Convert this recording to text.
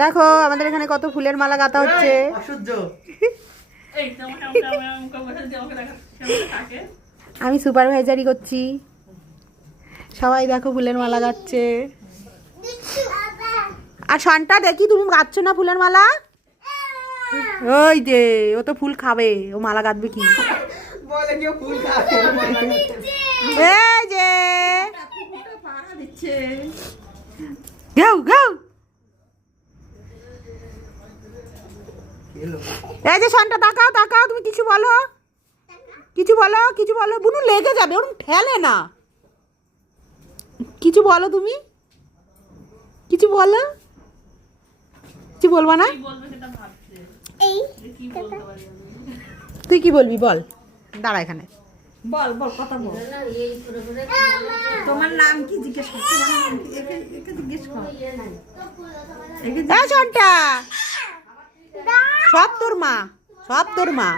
দেখো আমাদের এখানে কত ফুলের মালা গাঁথা হচ্ছে। আমি সুপারভাইজারি করছি, সবাই দেখো ফুলের মালা গাচ্ছে। আর শানটা দেখি তুমি গাচ্ছ না ফুলের মালা? ওই যে ও তো ফুল খাবে, ও মালা গাঁথবে কি? এই যে গাও গাও, এই যে শানটা তাকাও তাকাও, তুমি কিছু বলো, কিছু বলো, কিছু বলো। বুনু লেগে যাবে, ওরকম ঠেলে না। কিছু বলো, তুমি কিছু বলো। কিছু বলবা না? তুই কি বলবি বল, দাঁড়া এখানে বল বল কথা বল। তোমার নাম কি জিজ্ঞেস কর, তোমার নাম কি? একে জিজ্ঞেস কর। এই শানটা, সব তোর মা, সব তোর মা।